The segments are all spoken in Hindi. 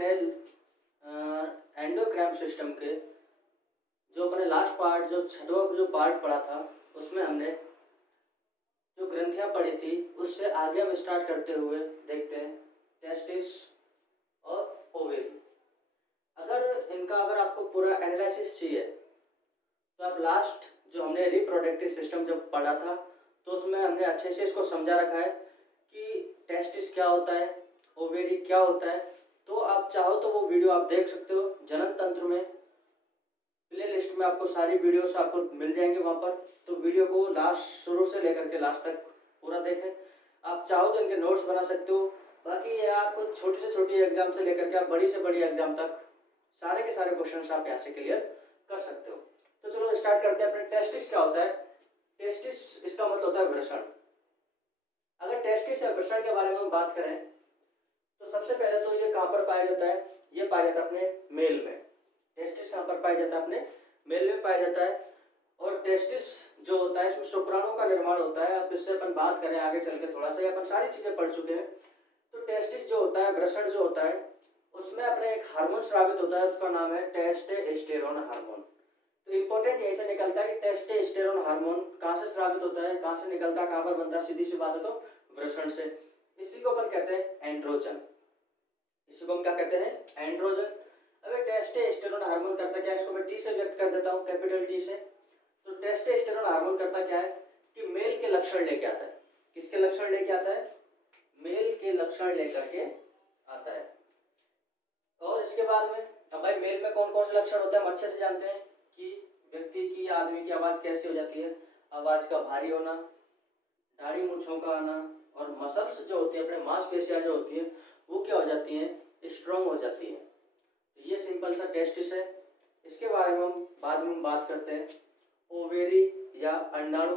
हमने एंडोक्राइन सिस्टम के जो अपने लास्ट पार्ट जो छठवां जो पार्ट पढ़ा था उसमें हमने जो ग्रंथियां पढ़ी थी उससे आगे हम स्टार्ट करते हुए देखते हैं टेस्टिस और ओवेरी। अगर आपको पूरा एनालिसिस चाहिए तो आप लास्ट जो हमने रिप्रोडक्टिव सिस्टम जब पढ़ा था तो उसमें हमने अच्छे से इसको समझा रखा है कि टेस्टिस क्या होता है, ओवेरी क्या होता है। तो आप चाहो तो वो वीडियो आप देख सकते हो जनन तंत्र में, प्ले लिस्ट में आपको सारी वीडियोस आपको मिल जाएंगे वहाँ पर। तो वीडियो को लास्ट शुरू से लेकर के लास्ट तक पूरा देखें। आप चाहो तो इनके नोट्स बना सकते हो। बाकी ये आपको छोटी से छोटी एग्जाम से लेकर के आप बड़ी से बड़ी एग्जाम तक सारे के सारे क्वेश्चन आप यहाँ से क्लियर कर सकते हो। तो चलो स्टार्ट करते हैं। अपने टेस्टिस क्या होता है? टेस्टिस इसका मतलब होता है वृषण। अगर टेस्टिस या वृषण के बारे में हम बात करें तो सबसे पहले तो ये कहाँ पर पाया जाता है? ये पाया जाता है अपने मेल में। टेस्टिस कहाँ पर पाया जाता है? अपने मेल में पाया जाता है। और टेस्टिस जो होता है इसमें शुक्राणु का निर्माण होता है। अब इससे अपन बात करें आगे चल के थोड़ा सा, अपन सारी चीजें पढ़ चुके हैं। तो टेस्टिस जो होता है, वृषण जो होता है, उसमें अपने एक हार्मोन स्रावित होता है, उसका नाम है टेस्टोस्टेरोन हार्मोन। तो इंपॉर्टेंट यहीं से निकलता है कि टेस्टोस्टेरोन हार्मोन कहाँ से स्रावित होता है, कहाँ से निकलता है, कहाँ पर बनता है? सीधी सी बात है तो वृषण से। इसी को अपन कहते हैं एंड्रोजन। इसी को हम क्या कहते हैं? एंड्रोजन। अब टेस्टोस्टेरोन हार्मोन करता क्या है? इसको मैं टी से व्यक्त कर देता हूँ, कैपिटल टी से। तो टेस्टोस्टेरोन हार्मोन करता क्या है कि मेल के लक्षण लेके आता है। किसके लक्षण लेके आता है? मेल के लक्षण लेकर के आता है। और इसके बाद में अब भाई मेल में कौन कौन से लक्षण होते हैं हम अच्छे से जानते हैं कि व्यक्ति की या आदमी की आवाज कैसी हो जाती है? आवाज का भारी होना, दाढ़ी मूंछों का आना, और मसल्स जो होती है, अपने मांसपेशियां जो होती है वो क्या हो जाती हैं? स्ट्रॉन्ग हो जाती हैं। तो ये सिंपल सा टेस्टिस है। इसके बारे में हम बाद में बात करते हैं। ओवेरी या अंडाणु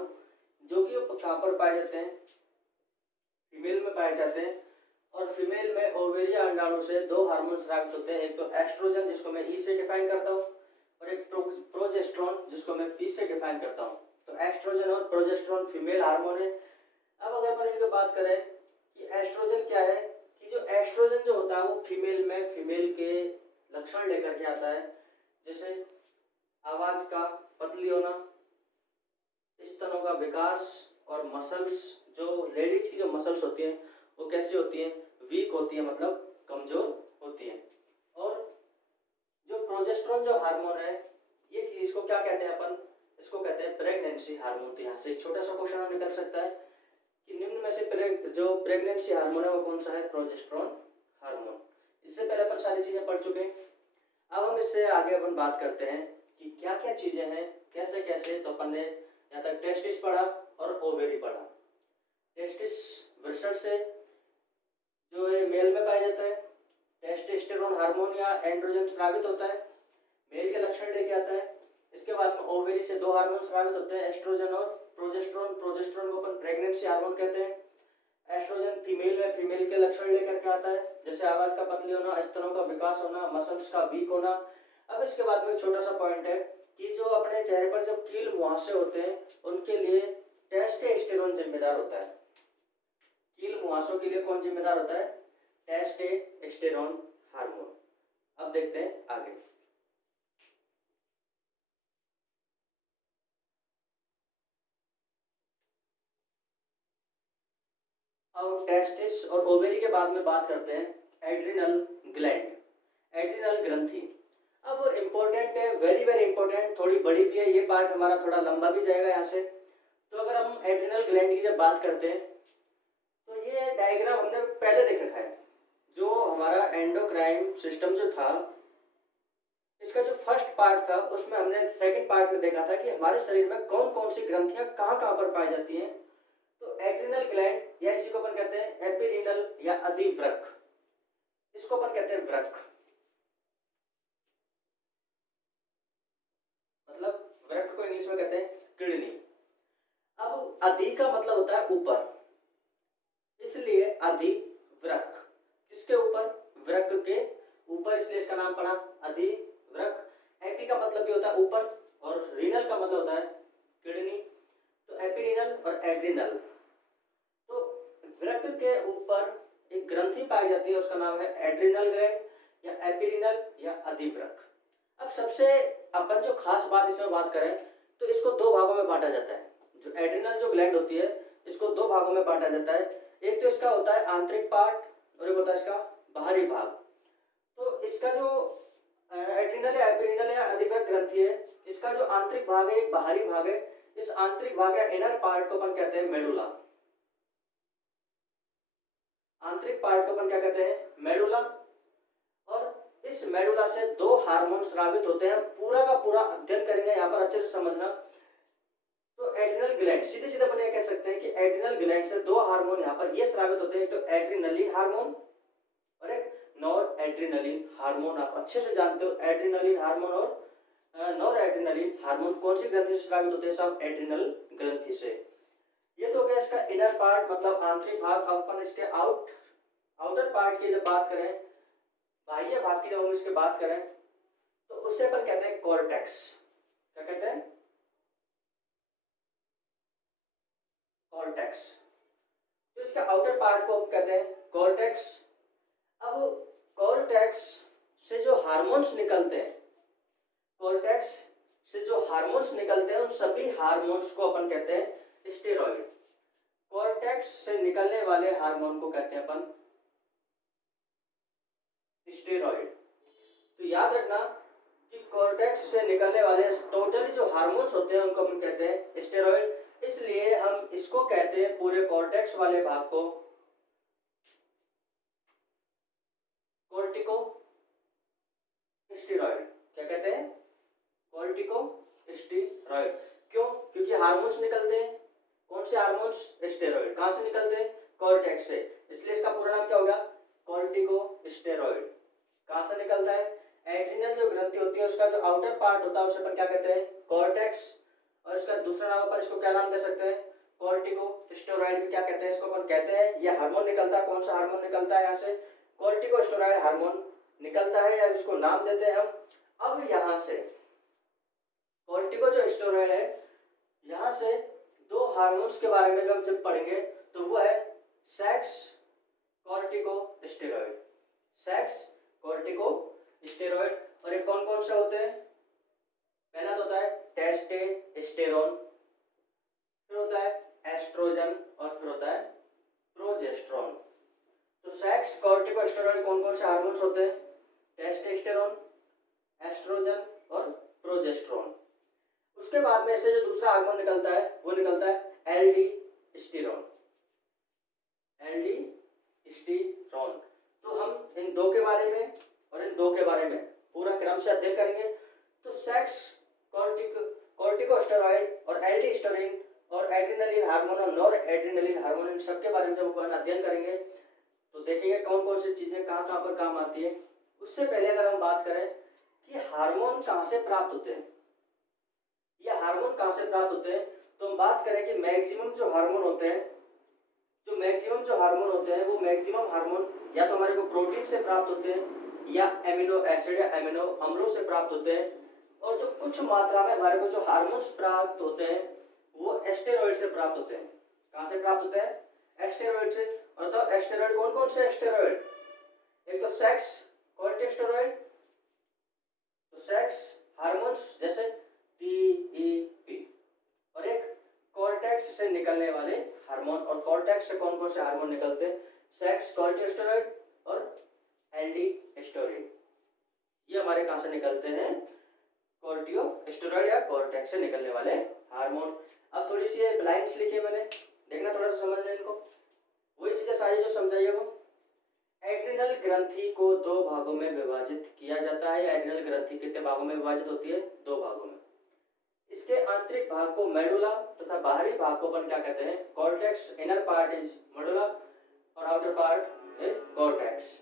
जो कि कहाँ पर पाए जाते हैं? फीमेल में पाए जाते हैं। और फीमेल में ओवेरी या अंडाणु से दो हार्मोन स्रावित होते हैं। एक तो एस्ट्रोजन जिसको मैं ई से डिफाइन करता हूँ, और एक प्रोजेस्टेरोन जिसको मैं पी से डिफाइन करता हूँ। तो एस्ट्रोजन और प्रोजेस्टेरोन फीमेल हार्मोन है। अब अगर अपन इनकी बात करें कि एस्ट्रोजन क्या है, कि जो एस्ट्रोजन जो होता है वो फीमेल में फीमेल के लक्षण लेकर के आता है, जैसे आवाज का पतली होना, स्तनों का विकास, और मसल्स जो लेडीज की जो मसल्स होती हैं वो कैसी होती हैं? वीक होती है, मतलब कमजोर होती है। और जो प्रोजेस्टेरोन जो हार्मोन है ये इसको क्या कहते हैं अपन? इसको कहते हैं प्रेगनेंसी हार्मोन। तो यहाँ से एक छोटा सा क्वेश्चन निकल सकता है कि निम्न में से जो प्रेगनेंसी हार्मोन है वो कौन सा है? Progesterone hormone. इससे पहले अपन सारी चीजें पढ़ चुके हैं। अब हम इससे आगे अपन बात करते हैं कि क्या क्या चीजें हैं, कैसे कैसे। तो अपन ने यहाँ तक टेस्टिस पढ़ा और ओवेरी पढ़ा। टेस्टिस वृषण से जो है मेल में पाया जाता है। टेस्टोस्टेरोन हार्मोन या एंड्रोजन स्रावित होता है, मेल के लक्षण लेके आता है। इसके बाद में ओवेरी से दो हार्मोन स्रावित होते हैं, एस्ट्रोजन और प्रोजेस्टेरोन। प्रोजेस्टेरोन को अपन प्रेगनेंसी हार्मोन कहते हैं। एस्ट्रोजन फीमेल में फीमेल के लक्षण लेकर के आता है, जैसे आवाज का पतली होना, स्तनों का विकास होना, मसल्स का वीक होना। अब इसके बाद में छोटा सा पॉइंट है कि जो अपने चेहरे पर जो कील मुहासे होते हैं उनके लिए टेस्टोस्टेरोन जिम्मेदार होता है। कील मुहासों के लिए कौन जिम्मेदार होता है? Testosterone hormone. अब देखते हैं आगे। अब टेस्टिस और ओवेरी के बाद में बात करते हैं एड्रिनल ग्लैंड, एड्रिनल ग्रंथि। अब इम्पोर्टेंट है, वेरी वेरी इंपॉर्टेंट, थोड़ी बड़ी भी है ये पार्ट, हमारा थोड़ा लंबा भी जाएगा यहाँ से। तो अगर हम एड्रिनल ग्लैंड की जब बात करते हैं तो ये डायग्राम हमने पहले देख रखा है। जो हमारा एंडोक्राइन सिस्टम जो था इसका जो फर्स्ट पार्ट था उसमें हमने सेकंड पार्ट में देखा था कि हमारे शरीर में कौन कौन सी ग्रंथियां कहाँ कहाँ पर पाई जाती हैं। तो एड्रिनल ग्लैंड या इसी को अपन कहते हैं एपिरीनल या अधिवृक्क, इसको अपन कहते हैं वृक्क। मतलब वृक्क को इंग्लिश में कहते हैं किडनी। अब अधि का मतलब होता है ऊपर, इसलिए अधिवृक्क। किसके ऊपर? वृक्क के ऊपर, इसलिए इसका नाम पड़ा अधिवृक्क। एपी का मतलब भी होता है ऊपर, और रीनल का मतलब होता है किडनी। तो एपिरीनल और एड्रिनल। तो वृक्क के ऊपर एक ग्रंथि पाई जाती है, उसका नाम है एड्रिनल ग्लैंड। या एपिरिनल या अधिवृक्क। अब सबसे अपन जो खास बात इसमें बात करें तो इसको दो भागों में बांटा जाता है। जो एड्रिनल जो ग्लैंड होती है इसको दो भागों में बांटा जाता है। एक तो इसका होता है आंतरिक पार्ट और एक होता है इसका बाहरी भाग। तो इसका जो एड्रिनल या एपिरिनल या अधिवृक्क ग्रंथि है इसका जो आंतरिक भाग है एक बाहरी भाग है। इस आंतरिक भाग या इनर पार्ट को अपन कहते हैं मेडुला। आंतरिक पार्ट को अपन क्या कहते हैं? मेडुला। और इस मेडुला से दो हार्मोन स्रावित होते हैं। पूरा का पूरा अध्ययन करेंगे यहाँ पर, अच्छे से समझना। तो एड्रिनल ग्लैंड, सीधे सीधे अपन ये कह सकते हैं कि एड्रिनल ग्लैंड से दो हार्मोन यहाँ पर ये स्रावित होते हैं, एक तो एड्रिनलिन हार्मोन और एक नॉर एड्रिनलिन हार्मोन। आप अच्छे से जानते हो एड्रिनलिन हार्मोन और नॉर एड्रिनलिन हार्मोन कौन सी ग्रंथि से स्रावित होते हैं? सब एड्रिनल ग्रंथि से। ये तो हो गया इसका इनर पार्ट मतलब आंतरिक भाग। अब अपन इसके आउटर पार्ट की जब बात करें, बाह्य भाग की जब हम इसके बात करें तो उससे अपन कहते हैं कॉर्टेक्स। क्या कहते हैं? कॉर्टेक्स। तो इसका आउटर पार्ट को हम कहते हैं कॉर्टेक्स। अब कॉर्टेक्स से जो हार्मोन्स निकलते हैं, कॉर्टेक्स से जो हार्मोन्स निकलते हैं उन सभी हार्मोन्स को अपन कहते हैं स्टेरॉइड। कॉर्टेक्स से निकलने वाले हार्मोन को कहते हैं अपन स्टेरॉइड। तो याद रखना कि कॉर्टेक्स से निकलने वाले टोटली जो हार्मोन्स होते हैं उनको अपन कहते हैं स्टेरॉइड। इसलिए हम इसको कहते हैं पूरे कॉर्टेक्स वाले भाग को कॉर्टिको स्टेरॉइड। क्या कहते हैं? Cortico steroid. क्यों? क्योंकि हार्मोन्स निकलते हैं। कौन से हार्मोन्स? स्टेरॉइड। कहां से निकलते हैं? कॉर्टेक्स से। इसलिए इसका पूरा नाम क्या होगा? Cortico steroid. कहां से निकलता है? एड्रिनल जो ग्रंथि होती है उसका जो आउटर पार्ट होता है उसे अपन क्या कहते हैं? कॉर्टेक्स। और इसका दूसरा नाम पर इसको क्या नाम दे सकते हैं? कॉर्टिको स्टेरॉइड भी क्या कहते हैं? इसको अपन कहते हैं ये हार्मोन निकलता है। कौन सा हार्मोन निकलता है? यहाँ से कॉर्टिको स्टेरॉइड हार्मोन निकलता है या इसको नाम देते हैं हम। अब यहाँ से कॉर्टिको जो स्टेरॉइड है यहाँ से दो हार्मोन्स के बारे में हम जब पढ़ेंगे तो वो है sex cortico steroid. Sex cortico steroid. और ये कौन कौन से होते हैं? पहला तो होता है टेस्टोस्टेरोन, फिर होता है एस्ट्रोजन और फिर होता है प्रोजेस्टेरोन। तो सेक्स कॉर्टिको स्टेरॉइड कौन कौन से हार्मोन्स होते हैं? टेस्टोस्टेरोन, एस्ट्रोजन और प्रोजेस्टेरोन। उसके बाद में से जो दूसरा हार्मोन निकलता है वो निकलता है एल्डोस्टेरोन। एल्डोस्टेरोन। तो हम इन दो के बारे में और इन दो के बारे में पूरा क्रम से अध्ययन करेंगे। तो सेक्स कॉर्टिकोस्टेरॉइड और एल्डोस्टेरोन और एड्रिनलिन हार्मोन और नॉर एड्रिनलिन हार्मोन इन सब के बारे में जब अपन अध्ययन करेंगे तो देखेंगे कौन कौन सी चीजें कहाँ कहाँ पर काम आती है। उससे पहले अगर हम बात करें कि हार्मोन कहाँ से प्राप्त होते हैं, ये हार्मोन कहाँ से प्राप्त होते हैं, तो हम बात करें कि मैक्सिमम जो हार्मोन होते हैं वो मैक्सिमम हार्मोन या तो हमारे को प्रोटीन से प्राप्त होते हैं या एमिनो एसिड या एमिनो अम्लों से प्राप्त होते हैं। और जो कुछ मात्रा में हमारे को जो हार्मोन्स प्राप्त होते हैं वो एस्टेरॉइड से प्राप्त होते हैं। कहाँ से प्राप्त होते हैं? एस्टेरॉइड से। और तो एस्टेरॉइड कौन कौन से एस्टेरॉइड? एक तो सेक्स कॉर्टिकोस्टेरॉइड, तो सेक्स हार्मोन्स जैसे TEP, और एक कॉर्टेक्स से निकलने वाले हार्मोन। और कॉर्टेक्स से कौन कौन से हार्मोन निकलते हैं? सेक्स कॉर्टिकोस्टेरॉइड और एल्डोस्टेरोन। ये हमारे कहाँ से निकलते हैं? कॉर्टिकोस्टेरॉइड या कॉर्टेक्स से निकलने वाले हार्मोन। अब थोड़ी सी लाइन्स लिखी है मैंने, देखना थोड़ा सा समझ लें इनको। वही चीजें सारी जो समझाइए वो। एड्रिनल ग्रंथि को दो भागों में विभाजित किया जाता है। एड्रिनल ग्रंथि कितने भागों में विभाजित होती है? दो भागों में। इसके आंतरिक भाग को मेडुला तथा बाहरी भाग को अपन क्या कहते हैं? Cortex. Inner part is medulla और आउटर पार्ट इज कॉर्टेक्स।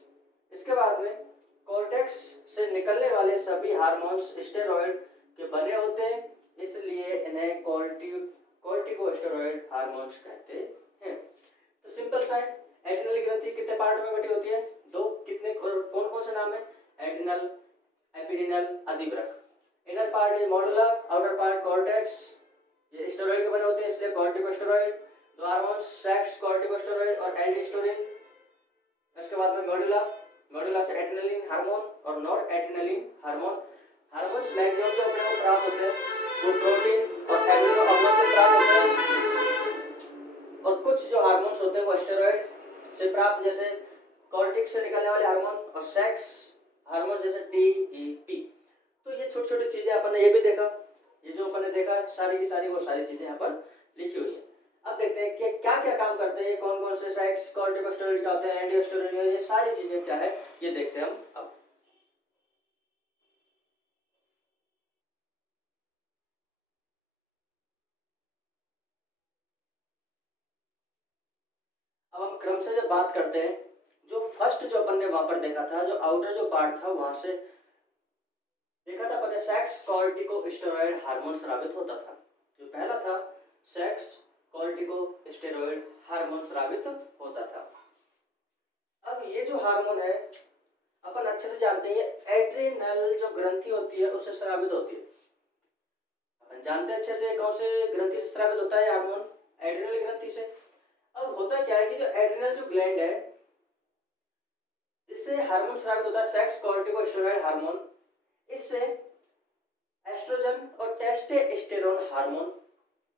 इसके बाद में कॉर्टेक्स से निकलने वाले सभी हार्मोन्स स्टेरॉइड के बने होते हैं, इसलिए इन्हें कॉर्टिकोस्टेरॉइड हार्मोन्स कहते हैं। तो सिंपल सा है, एड्रिनल ग्रंथि कितने पार्ट में बटी होती है? दो। कितने कौन कौन से नाम है? एड्रिनल, एपिरिनल, अधिवृक्क। Inner part is medulla, outer part cortex. ये स्टेरॉइड के बने होते हैं इसलिए कॉर्टिकोस्टेरॉइड। दो हार्मोन्स सेक्स कॉर्टिकोस्टेरॉइड और एल्डोस्टेरोन। इसके बाद में मेडुला से एड्रिनलिन हार्मोन और noradrenaline hormone. Hormones maximum जो अपने को प्राप्त होते हैं वो प्रोटीन और एमिनो अम्लों से प्राप्त होते हैं, और कुछ जो हार्मोन्स होते हैं वो स्टेरॉइड से प्राप्त, जैसे कॉर्टिक्स से निकलने वाले हार्मोन और सेक्स हार्मोन जैसे टीईपी। तो ये छोटी छोटी चीजें अपन ने ये भी देखा, ये जो अपन ने देखा सारी की सारी वो सारी चीजें यहाँ पर लिखी हुई है। अब देखते हैं कि क्या क्या काम करते हैं, कौन कौन से सेक्स कॉर्टिकोस्टेरॉइड क्या होते हैं, एंटीस्टेरॉइड, ये सारी चीजें क्या है ये देखते हैं हम अब। अब हम क्रम से जब बात करते हैं, जो फर्स्ट जो अपन ने वहां पर देखा था, जो आउटर जो पार्ट था वहां से देखा था अपन ने, सेक्स कॉर्टिकोस्टेरॉइड हार्मोन स्रावित होता था। जो पहला था सेक्स कॉर्टिकोस्टेरॉइड हार्मोन स्रावित होता था। अब ये जो हार्मोन है अपन अच्छे से जानते हैं, ये एड्रिनल जो ग्रंथि होती है उससे स्रावित होती है। अपन जानते हैं अच्छे से कौन से ग्रंथि से स्रावित होता है हार्मोन, एड्रिनल ग्रंथि से। अब होता क्या है कि जो एड्रिनल जो ग्लैंड है जिससे हार्मोन स्रावित होता है सेक्स कॉर्टिकोस्टेरॉइड हार्मोन, इससे एस्ट्रोजन और टेस्टोस्टेरोन हार्मोन,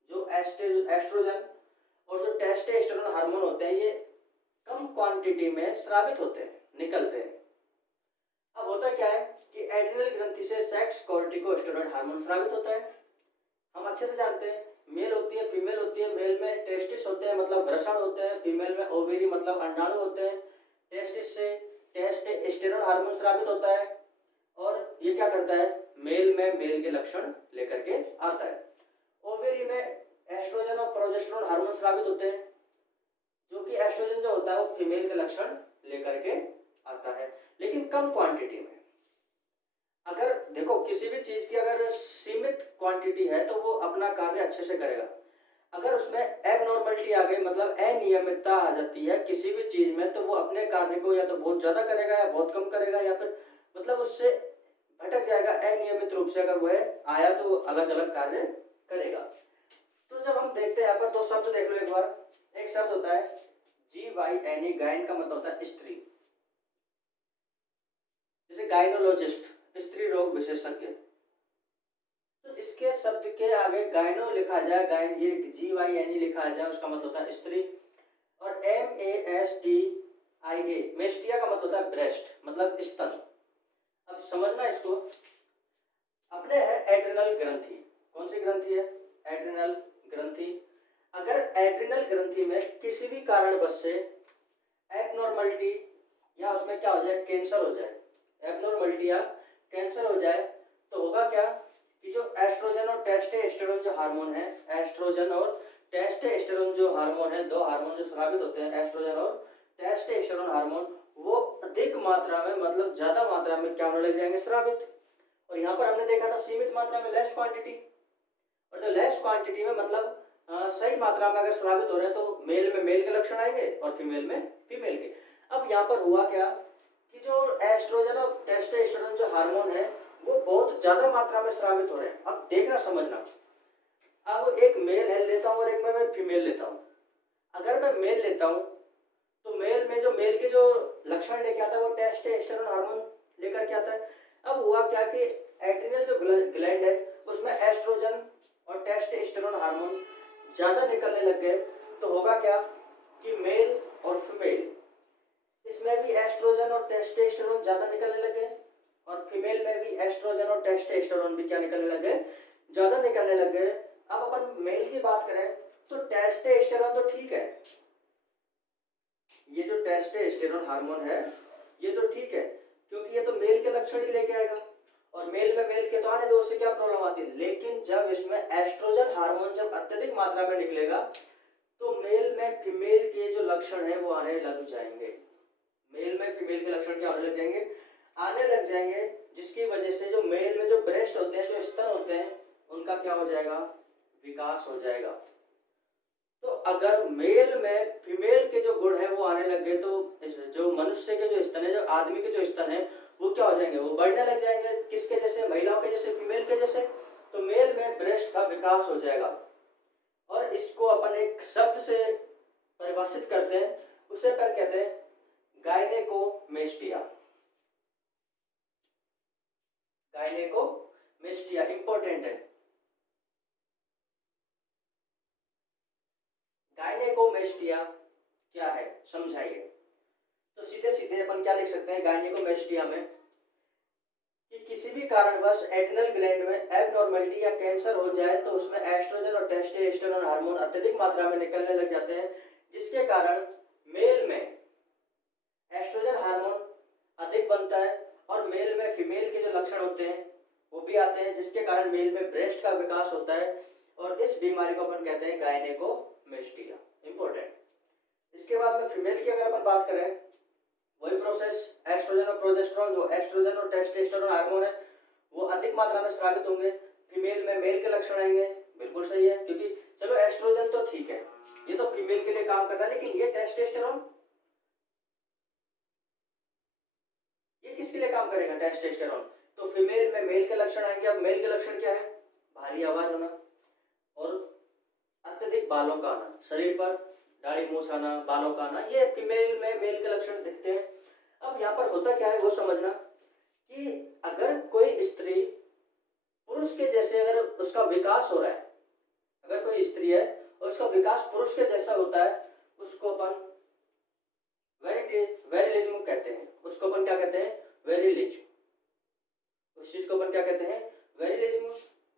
जो एस्ट्रोजन और जो टेस्टोस्टेरोन हार्मोन होते हैं ये कम क्वांटिटी में स्रावित होते हैं, निकलते हैं। अब होता क्या है कि एड्रिनल ग्रंथि से सेक्स कॉर्टिकोस्टेरॉइड हार्मोन स्रावित होता है। हम अच्छे से जानते हैं मेल होती है फीमेल होती है, मेल में टेस्टिस होते हैं मतलब वृषण होते हैं, फीमेल में ओवेरी मतलब अंडाणु होते हैं। टेस्टिस से टेस्टोस्टेरोन हार्मोन स्रावित होता है और ये क्या करता है, मेल में मेल के लक्षण लेकर के आता है। ओवेरी में एस्ट्रोजन और प्रोजेस्टेरोन हार्मोन स्रावित होते हैं, जो कि एस्ट्रोजन जो होता है वो फीमेल के लक्षण लेकर के आता है, लेकिन कम क्वांटिटी में। अगर देखो किसी भी चीज की अगर सीमित क्वांटिटी है तो वो अपना कार्य अच्छे से करेगा। अगर उसमें एबनॉर्मलिटी आ गई मतलब अनियमितता आ जाती है किसी भी चीज में, तो वो अपने कार्य को या तो बहुत ज्यादा करेगा या बहुत कम करेगा, या फिर मतलब उससे भटक जाएगा अनियमित रूप से। अगर वह आया तो वो अलग अलग कार्य करेगा। तो जब हम देखते हैं यहाँ पर दो शब्द देख लो एक बार। एक शब्द होता है GYN, गायन का मतलब होता है स्त्री, जैसे गायनोलॉजिस्ट स्त्री रोग विशेषज्ञ। तो जिसके शब्द के आगे गायनो लिखा जाए, गायन ये GYN लिखा जाए, उसका मतलब होता है स्त्री। और MASTIA मेस्टिया का मतलब होता है ब्रेस्ट मतलब स्तन। अब समझना इसको, अपने है एड्रिनल ग्रंथि। कौन सी ग्रंथि है, एड्रिनल ग्रंथि। अगर एड्रिनल ग्रंथि में किसी भी कारणवश से एबनॉर्मलिटी या उसमें क्या हो जाए, कैंसर हो जाए, एबनॉर्मलिटी या कैंसर हो जाए, तो होगा क्या कि जो एस्ट्रोजन और टेस्टोस्टेरोन जो हार्मोन है, एस्ट्रोजन और टेस्टोस्टेरोन जो हार्मोन है, दो हार्मोन जो स्रावित होते हैं एस्ट्रोजन और टेस्टोस्टेरोन हार्मोन, वो अधिक मात्रा में मतलब ज्यादा मात्रा में क्या होने लग जाएंगे, स्रावित। और यहाँ पर हमने देखा था सीमित मात्रा में लेस क्वांटिटी, और जो लेस क्वांटिटी में मतलब सही मात्रा में अगर स्रावित हो रहे हैं तो मेल में मेल के लक्षण आएंगे और फीमेल में फीमेल के। अब यहाँ पर हुआ क्या कि जो एस्ट्रोजन और टेस्टोस्टेरोन जो हार्मोन है वो बहुत ज्यादा मात्रा में स्रावित हो रहे हैं। अब देखना समझना, अब एक मेल है लेता हूँ और एक मैं फीमेल लेता हूँ। अगर मैं मेल लेता हूँ तो मेल में जो मेल के जो लक्षण लेके आता है वो टेस्टोस्टेरोन हार्मोन लेकर के आता है। अब हुआ क्या कि एड्रिनल जो ग्लैंड है उसमें एस्ट्रोजन और टेस्टोस्टेरोन हार्मोन ज्यादा निकलने लग गए, तो होगा क्या कि मेल और फीमेल इसमें भी एस्ट्रोजन और टेस्टोस्टेरोन ज्यादा निकलने लगे, और फीमेल में भी एस्ट्रोजन और टेस्टोस्टेरोन भी क्या निकलने लगे, ज्यादा निकलने लग गए। अब अपन मेल की बात करें तो टेस्टोस्टेरोन तो ठीक है, ये जो टेस्टोस्टेरोन हार्मोन है ये तो ठीक है क्योंकि ये तो मेल के लक्षण ही लेके आएगा, और मेल में मेल के तो आने दो, उससे क्या प्रॉब्लम आती है। लेकिन जब इसमें एस्ट्रोजन हार्मोन जब अत्यधिक मात्रा में निकलेगा तो मेल में फीमेल के जो लक्षण है वो आने लग जाएंगे। मेल में फीमेल के लक्षण क्या होने लग जाएंगे, आने लग जाएंगे, जिसकी वजह से जो मेल में जो ब्रेस्ट होते हैं, जो स्तन होते हैं, उनका क्या हो जाएगा, विकास हो जाएगा। तो अगर मेल में फीमेल के जो गुण है वो आने लग गए तो जो मनुष्य के जो स्तन है, जो आदमी के जो स्तन है वो क्या हो जाएंगे, वो बढ़ने लग जाएंगे। किसके जैसे, महिलाओं के जैसे, फीमेल के जैसे। तो मेल में ब्रेस्ट का विकास हो जाएगा, और इसको अपन एक शब्द से परिभाषित करते हैं, उसे पर कहते हैं गायनेकोमेस्टिया। गायनेकोमेस्टिया क्या है, समझाइए। तो सीधे सीधे अपन क्या लिख सकते हैं गायनेकोमेस्टिया में कि किसी भी कारणवश एड्रिनल ग्लैंड में एबनॉर्मलिटी या कैंसर हो जाए तो उसमें एस्ट्रोजन और टेस्टोस्टेरोन हार्मोन अत्यधिक मात्रा में निकलने लग जाते हैं, जिसके कारण मेल में एस्ट्रोजन हार्मोन अधिक बनता है और मेल में फीमेल के जो लक्षण होते हैं वो भी आते हैं, जिसके कारण मेल में ब्रेस्ट का विकास होता है और इस बीमारी को अपन कहते हैं गायनेकोमेस्टिया। इंपॉर्टेंट। इसके बाद में फीमेल की अगर अपन बात करें, वही प्रोसेस, एस्ट्रोजन और प्रोजेस्टेरोन, जो एस्ट्रोजन और टेस्टोस्टेरोन हार्मोन है वो अधिक मात्रा में स्रावित होंगे, फीमेल में मेल के लक्षण आएंगे। बिल्कुल सही है, क्योंकि चलो एस्ट्रोजन तो ठीक है, ये तो फीमेल के लिए काम करता है, लेकिन ये टेस्टोस्टेरोन ये किसके लिए काम करेगा? टेस्टोस्टेरोन। तो फीमेल में मेल के लक्षण आएंगे। अब मेल के लक्षण क्या है? भारी आवाज होना और अत्यधिक बालों का आना, शरीर पर दाढ़ी मूछ आना, बालों का आना, ये फीमेल में मेल के लक्षण दिखते हैं। अब यहाँ पर होता क्या है वो समझना कि अगर कोई स्त्री पुरुष के जैसे अगर उसका विकास हो रहा है, अगर कोई स्त्री है और उसका विकास पुरुष के जैसा होता है, उसको अपन वेरिलिज्म कहते हैं। उसको अपन क्या कहते हैं? वेरिलिज्म। उस चीज को अपन क्या कहते हैं? वेरिलिज्म।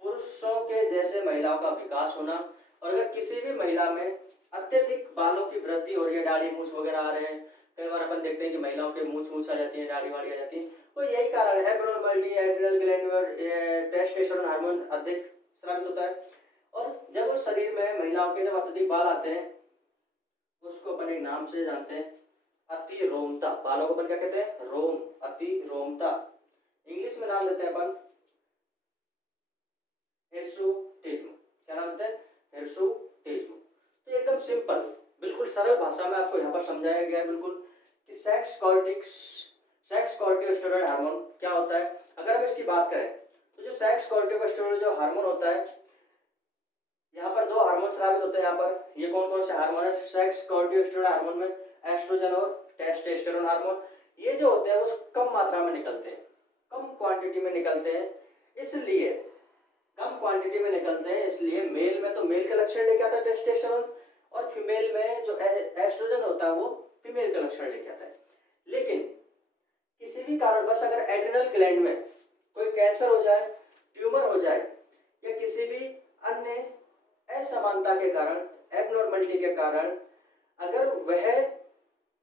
पुरुषों के जैसे महिलाओं का विकास होना, और अगर किसी भी महिला में अत्यधिक बालों की वृद्धि हो रही है, दाढ़ी मूछ वगैरह आ रहे हैं, कई बार अपन देखते हैं कि महिलाओं के मूछ आ जाती है, दाढ़ी वाड़ी आ जाती है, तो यही कारण है। एब्नॉर्मलिटी, एड्रिनल ग्लैंड में टेस्टोस्टेरोन हार्मोन अधिक स्रावित होता है, और जब वो शरीर में महिलाओं के जब अत्यधिक बाल आते हैं, उसको अपन एक नाम से जानते हैं, अतिरोमता। बालों को अपन क्या कहते हैं? रोम, अतिरोमता। इंग्लिश में नाम देते हैं अपन हिर्सुटिज्म। क्या नाम देते हैं? हिर्सुटिज्म। तो एकदम सिंपल, बिल्कुल सरल भाषा में आपको यहाँ पर समझाया गया है बिल्कुल कि सेक्स कॉर्टिकोस्टेरॉइड हार्मोन क्या होता है। अगर हम इसकी बात करें तो जो सेक्स कॉर्टिकोस्टेरॉइड जो हार्मोन होता है, यहाँ पर दो हार्मोन स्रावित होते हैं। यहाँ पर ये कौन कौन से हार्मोन है? सेक्स कॉर्टिकोस्टेरॉइड हार्मोन में एस्ट्रोजन और टेस्टोस्टेरोन हार्मोन, ये जो होते हैं वो कम मात्रा में निकलते हैं, कम क्वांटिटी में निकलते हैं। इसलिए कम क्वांटिटी में निकलते हैं, इसलिए मेल में तो मेल के लक्षण लेके आता है टेस्टोस्टेरोन, और फीमेल में जो एस्ट्रोजन होता है वो फीमेल का लक्षण लेके आता है। लेकिन किसी भी कारणवश अगर एड्रिनल ग्लैंड में कोई कैंसर हो जाए, ट्यूमर हो जाए, या किसी भी अन्य असमानता के कारण, एबनॉर्मलिटी के कारण, अगर वह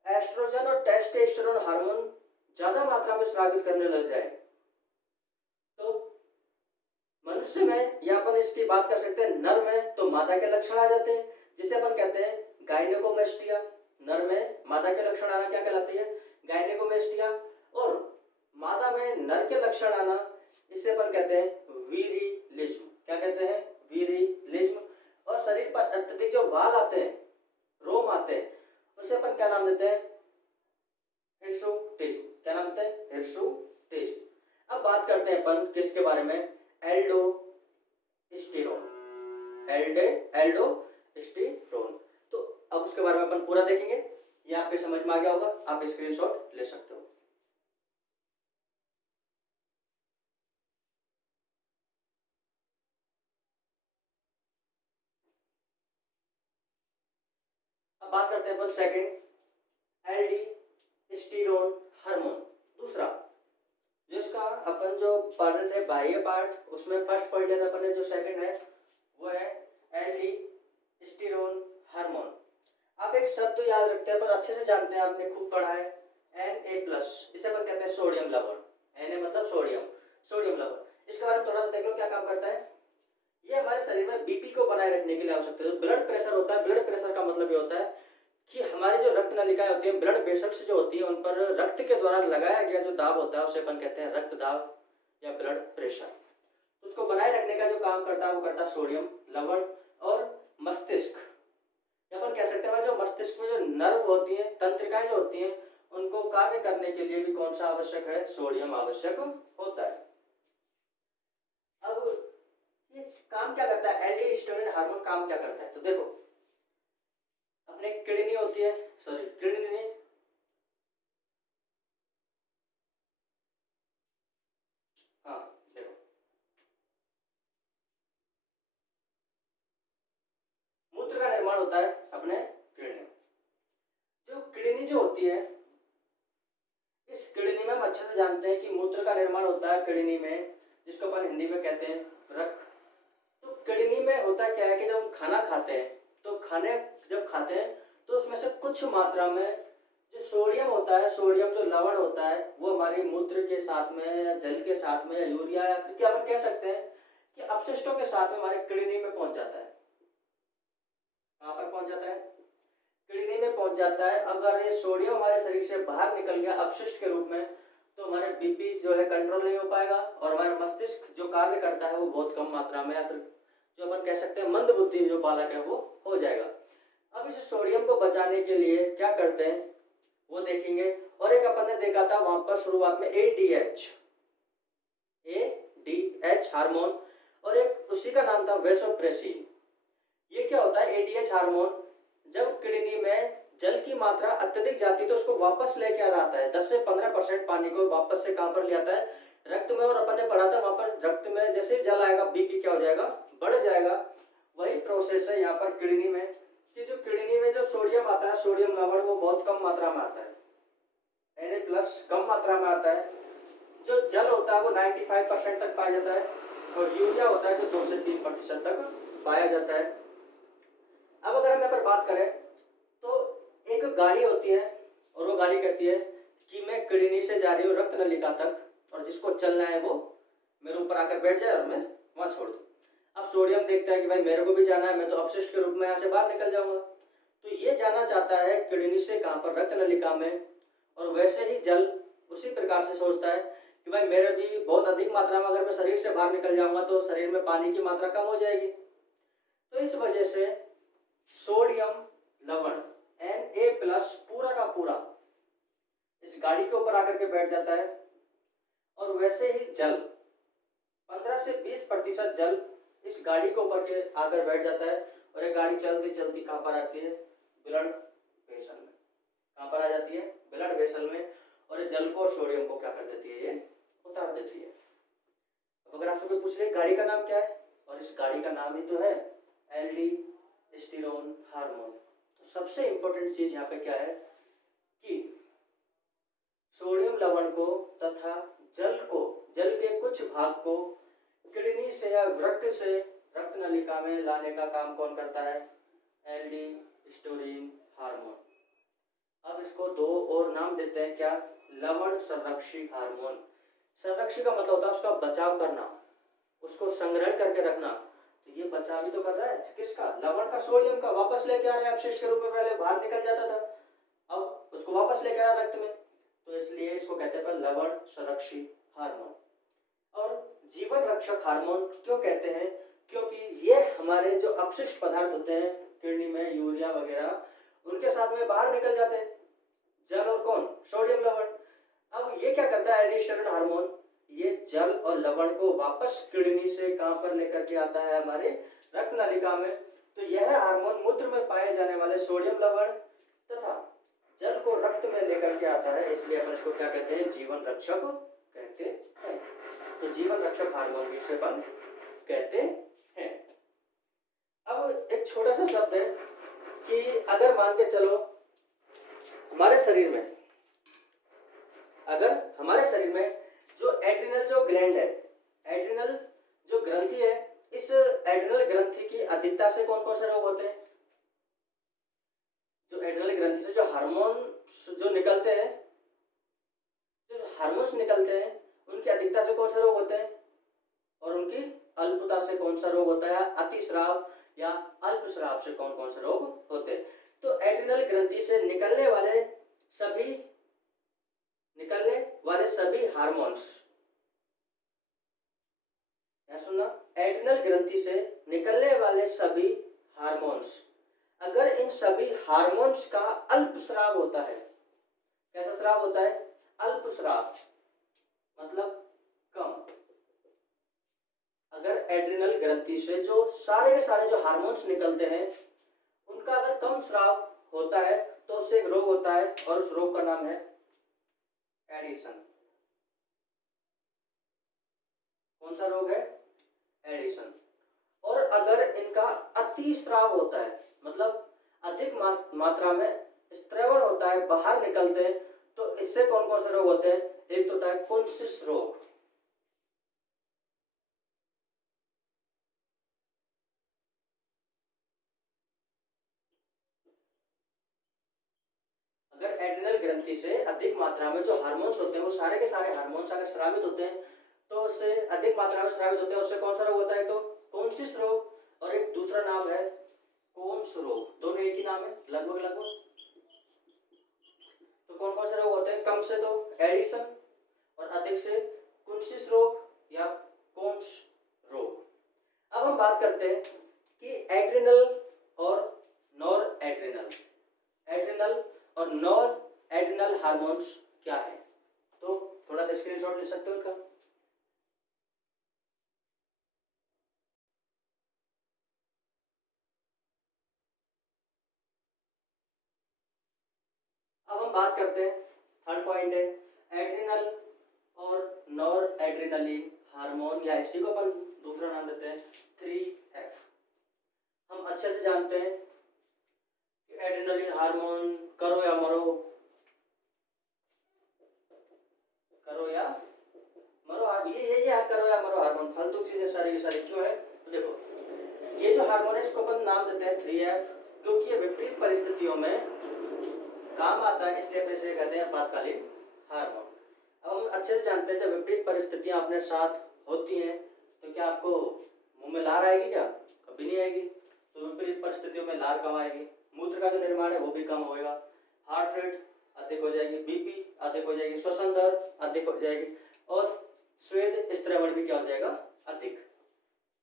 एस्ट्रोजन और टेस्टोस्टेरोन हार्मोन ज्यादा मात्रा में स्रावित करने लग जाए, तो मनुष्य में, या अपन इसकी बात कर सकते हैं नर में, तो मादा के लक्षण आ जाते हैं, जिसे अपन कहते हैं गायनेकोमेस्टिया। नर में मादा के लक्षण आना क्या कहलाती है? गायनेकोमेस्टिया। और मादा में नर के लक्षण आना, इसे अपन कहते हैं वीरिलिज्म। क्या कहते हैं? वीरिलिज्म। और शरीर पर अत्यधिक जो बाल आते हैं, रोम आते हैं, उसे अपन क्या नाम देते हैं? हिर्सुटिज्म। क्या नाम देते हैं? हिर्सुटिज्म। अब बात करते हैं अपन किसके बारे में? एल्डोस्टेरोन। एल्डोस्टेरोन। तो अब उसके बारे में अपन पूरा देखेंगे। ये आपके समझ में आ गया होगा, आप स्क्रीनशॉट ले सकते हो। अब बात करते हैं अपन सेकंड, एल्डोस्टेरोन हार्मोन। दूसरा जिसका अपन जो पढ़ रहे थे बाह्य पार्ट, उसमें फर्स्ट पढ़ लिया था अपन ने, जो सेकंड है वो है एल्डोस्टेरोन हार्मोन। आप एक शब्द तो याद रखते हैं पर अच्छे से जानते हैं, आपने खूब पढ़ा है, Na+, इसे अपन कहते हैं सोडियम लवण। Na मतलब सोडियम लवण। इसके बारे में थोड़ा सा देख लो क्या काम करता है। ये हमारे शरीर में बीपी को बनाए रखने के लिए आवश्यक है। जो ब्लड प्रेशर होता है, ब्लड प्रेशर का मतलब ये होता है कि हमारी जो रक्त नलिकाएं होती हैं, ब्लड वेसल्स जो होती हैं, उन पर रक्त के द्वारा लगाया गया जो दाब होता है उसे अपन कहते हैं रक्त दाब या ब्लड प्रेशर। उसको बनाए रखने का जो काम करता है वो करता है सोडियम लवण। और मस्तिष्क, अपन कह सकते हैं जो मस्तिष्क में जो नर्व होती हैं, तंत्रिकाएं जो होती हैं, उनको कार्य करने के लिए भी कौन सा आवश्यक है? सोडियम आवश्यक होता है। अब ये काम क्या करता है? एल्डोस्टेरोन हार्मोन काम क्या करता है? तो देखो, अपने किडनी होती है, सॉरी किडनी नहीं, हाँ देखो, मूत्र का निर्माण होता है अपने किडनी जो होती है, इस किडनी में हम अच्छे से जानते हैं कि मूत्र का निर्माण होता है किडनी में, जिसको अपन हिंदी में कहते हैं वृक्क। तो किडनी में होता क्या है कि जब हम खाना खाते हैं तो खाने जब खाते हैं तो उसमें से कुछ मात्रा में जो सोडियम होता है, सोडियम जो लवण होता है, वो हमारे मूत्र के साथ में या जल के साथ में या यूरिया या फिर क्या अपन कह सकते हैं कि अपशिष्टों के साथ में हमारे किडनी में पहुंच जाता है। कहाँ पर पहुंच जाता है? किडनी में पहुंच जाता है। अगर ये सोडियम हमारे शरीर से बाहर निकल गया अपशिष्ट के रूप में तो हमारे बीपी जो है कंट्रोल नहीं हो पाएगा और हमारा मस्तिष्क जो कार्य करता है वो बहुत कम मात्रा में या फिर जो अपन कह सकते हैं मंद बुद्धि जो बालक है वो हो जाएगा। अब इस सोडियम को बचाने के लिए क्या करते हैं वो देखेंगे। और एक अपन ने देखा था वहां पर शुरुआत में एडीएच हार्मोन और एक उसी का नाम था वेसोप्रेसिन। ये क्या होता है एडीएच हार्मोन? जब किडनी में जल की मात्रा अत्यधिक जाती है तो उसको वापस लेके आ आता है। 10 से 15% पानी को वापस से कहां पर ले आता है? रक्त में। और अपन ने पढ़ा था वहां पर रक्त में जैसे जल आएगा बीपी क्या हो जाएगा? बढ़ जाएगा। वही प्रोसेस है यहाँ पर किडनी में कि जो किडनी में जो सोडियम आता है, सोडियम लवण, वो बहुत कम मात्रा में आता है, Na+ कम मात्रा में आता है। जो जल होता है वो 95% तक पाया जाता है और यूरिया होता है जो 2 से 3% तक पाया जाता है। अब अगर हम यहाँ पर बात करें तो एक गाड़ी होती है और वो गाड़ी कहती है कि मैं किडनी से जा रही हूँ रक्त नलिका तक और जिसको चलना है वो मेरे ऊपर आकर बैठ जाए और मैं वहां छोड़ दूँ। अब सोडियम देखता है कि भाई मेरे को भी जाना है, मैं तो अपशिष्ट के रूप में यहाँ से बाहर निकल जाऊंगा। तो ये जाना चाहता है किडनी से कहाँ पर? रक्त नलिका में। और वैसे ही जल उसी प्रकार से सोचता है कि भाई मेरे भी बहुत अधिक मात्रा में अगर मैं शरीर से बाहर निकल जाऊंगा तो शरीर में पानी की मात्रा कम हो जाएगी। तो इस वजह से सोडियम लवण Na+ पूरा का पूरा इस गाड़ी के ऊपर आकर के बैठ जाता है और वैसे ही जल 15 से 20% जल इस गाड़ी के ऊपर के आकर बैठ जाता है और ये गाड़ी चलती चलती कहाँ पर आती है? ब्लड वेसल में। कहाँ पर आ जाती है? ब्लड वेसल में। और ये जल को और सोडियम को क्या कर देती है? ये उतार देती है। अब अगर आपसे कोई पूछ ले गाड़ी का नाम क्या है, और इस गाड़ी का नाम ही तो है एल्डोस्टेरोन हार्मोन। तो सबसे इंपॉर्टेंट चीज यहाँ पे क्या है कि सोडियम लवण को तथा जल को, जल के कुछ भाग को किडनी से या वृक्क से रक्त नलिका में लाने का काम कौन करता है? Aldosterone hormone. अब इसको दो और नाम देते हैं क्या? लवण संरक्षी हार्मोन। संरक्षी का मतलब होता है उसका बचाव करना, उसको संग्रहण करके रखना। तो ये बचाव भी तो कर रहा है किसका? लवण का, सोडियम का। वापस लेके आ रहा है अपशिष्ट के रूप में, पहले बाहर निकल जाता था, अब उसको वापस लेके आ रहा रक्त में। तो इसलिए इसको कहते हैं लवण संरक्षी हार्मोन। और जीवन रक्षक हार्मोन क्यों कहते हैं? क्योंकि ये हमारे जो अपशिष्ट पदार्थ होते हैं किडनी में, यूरिया वगैरह, उनके साथ में बाहर निकल जाते हैं, जल और कौन? सोडियम लवण। अब ये क्या करता है एल्डोस्टेरोन हार्मोन? ये जल और लवण को वापस किडनी से कहां पर लेकर के आता है? हमारे रक्त नलिका में। तो यह हार्मोन मूत्र में पाए जाने वाले सोडियम लवण तथा जल को रक्त में लेकर के आता है। इसलिए अपन इसको क्या कहते हैं? जीवन रक्षक कहते हैं। तो जीवन रक्षक हार्मोन भी इसे अपन कहते हैं। अब एक छोटा सा शब्द है कि अगर मान के चलो हमारे शरीर में, अगर हमारे शरीर में जो एड्रिनल जो ग्लैंड है, एड्रिनल जो ग्रंथि है, इस एड्रिनल ग्रंथि की अधिकता से कौन कौन से रोग होते हैं? जो एड्रिनल ग्रंथि से जो हार्मोन जो निकलते हैं, जो हार्मोन्स निकलते हैं, उनकी अधिकता से कौन से रोग होते हैं? और उनकी अल्पता से कौन सा रोग होता है? अतिस्राव या अल्पस्राव से कौन कौन से रोग होते हैं? तो एड्रिनल ग्रंथि से निकलने वाले सभी हार्मोन्स, क्या सुनना? एड्रिनल ग्रंथि से निकलने वाले सभी हार्मोन्स, अगर इन सभी हार्मोन्स का अल्पस्राव होता है, कैसा स्राव होता है? अल्पस्राव मतलब कम। अगर एड्रिनल ग्रंथि से जो सारे के सारे जो हार्मोन्स निकलते हैं उनका अगर कम स्राव होता है तो उससे एक रोग होता है और उस रोग का नाम है एडिशन। कौन सा रोग है? एडिशन। और अगर इनका अतिस्राव होता है, मतलब अधिक मात्रा में स्त्रैवण होता है, बाहर निकलते हैं, तो इससे कौन कौन से रोग होते हैं? एक तो होता है कुंसिस रोग। अगर एड्रिनल ग्रंथि से अधिक मात्रा में जो हार्मोन्स होते हैं वो सारे के सारे हार्मोन्स अगर स्रावित होते हैं तो उससे अधिक मात्रा में स्रावित होते हैं, उससे कौन सा रोग होता है? तो कुंसिस रोग, और एक दूसरा नाम है कोन्स रोग। दोनों एक ही नाम है लगभग लगभग। तो कौन कौन से रोग होते हैं? कम से तो एडिसन, और अधिक से कुंसिस रोग या कोन्स रोग। अब हम बात करते हैं कि एड्रिनल और नॉर एड्रिनल, एड्रिनल और नॉर एड्रिनल हार्मोन्स क्या है? तो थोड़ा सा स्क्रीनशॉट ले सकते हो इनका। अब हम बात करते हैं, थर्ड पॉइंट है एड्रिनल और नॉर एड्रिनलिन हार्मोन, या इसी को अपन दूसरा नाम देते हैं 3F। हम अच्छे से जानते हैं कि एड्रिनलिन हार्मोन करो या मरो, करो या मरो, ये करो या मरो हार्मोन फालतू चीजें सारी सारी क्यों है? तो देखो ये जो हार्मोन है इसको अपन नाम देते हैं 3F, क्योंकि ये विपरीत परिस्थितियों में काम आता है, इसलिए अपन इसे कहते हैं आपातकालीन हार्मोन। अब हम अच्छे से जानते हैं जब विपरीत परिस्थितियां अपने साथ होती हैं तो क्या आपको मुंह में लार आएगी? क्या कभी नहीं आएगी। तो विपरीत परिस्थितियों में लार कम आएगी, मूत्र का जो निर्माण है वो भी कम होएगा, हार्ट रेट अधिक हो जाएगी, बीपी अधिक हो जाएगी, श्वसन दर अधिक हो जाएगी, और स्वेद स्त्रवण भी क्या हो जाएगा? अधिक।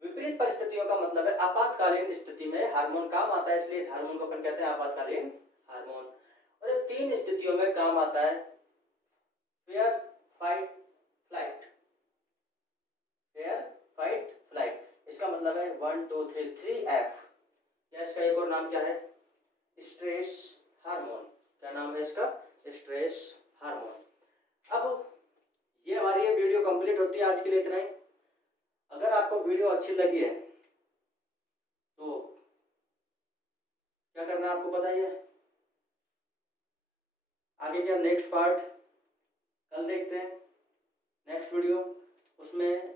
विपरीत परिस्थितियों का मतलब है आपातकालीन स्थिति में हार्मोन काम आता है, इसलिए इस हार्मोन को अपन कहते हैं आपातकालीन हार्मोन। और ये 3 स्थितियों में काम आता है, fair, fight, flight. Fair, fight, flight, इसका मतलब है 1 2 3 3F, या इसका एक और नाम क्या है? Stress hormone. क्या नाम है इसका? Stress hormone. अब ये हमारी ये वीडियो कंप्लीट होती है, आज के लिए इतना ही। अगर आपको वीडियो अच्छी लगी है तो क्या करना है आपको बताइए। आगे क्या नेक्स्ट पार्ट कल देखते हैं, नेक्स्ट वीडियो, उसमें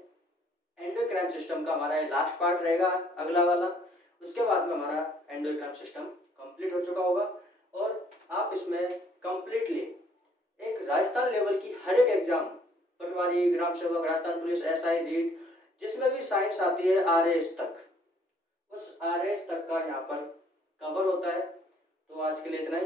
एंडोक्राइन सिस्टम का हमारा लास्ट पार्ट रहेगा अगला वाला। उसके बाद में हमारा एंडोक्राइन सिस्टम कंप्लीट हो चुका होगा, और आप इसमें कंप्लीटली एक राजस्थान लेवल की हर एक एग्जाम, पटवारी, ग्राम सेवक, राजस्थान पुलिस, SI, रीट, जिसमें भी साइंस आती है RS तक, उस RS तक का यहाँ पर कवर होता है। तो आज के लिए इतना ही।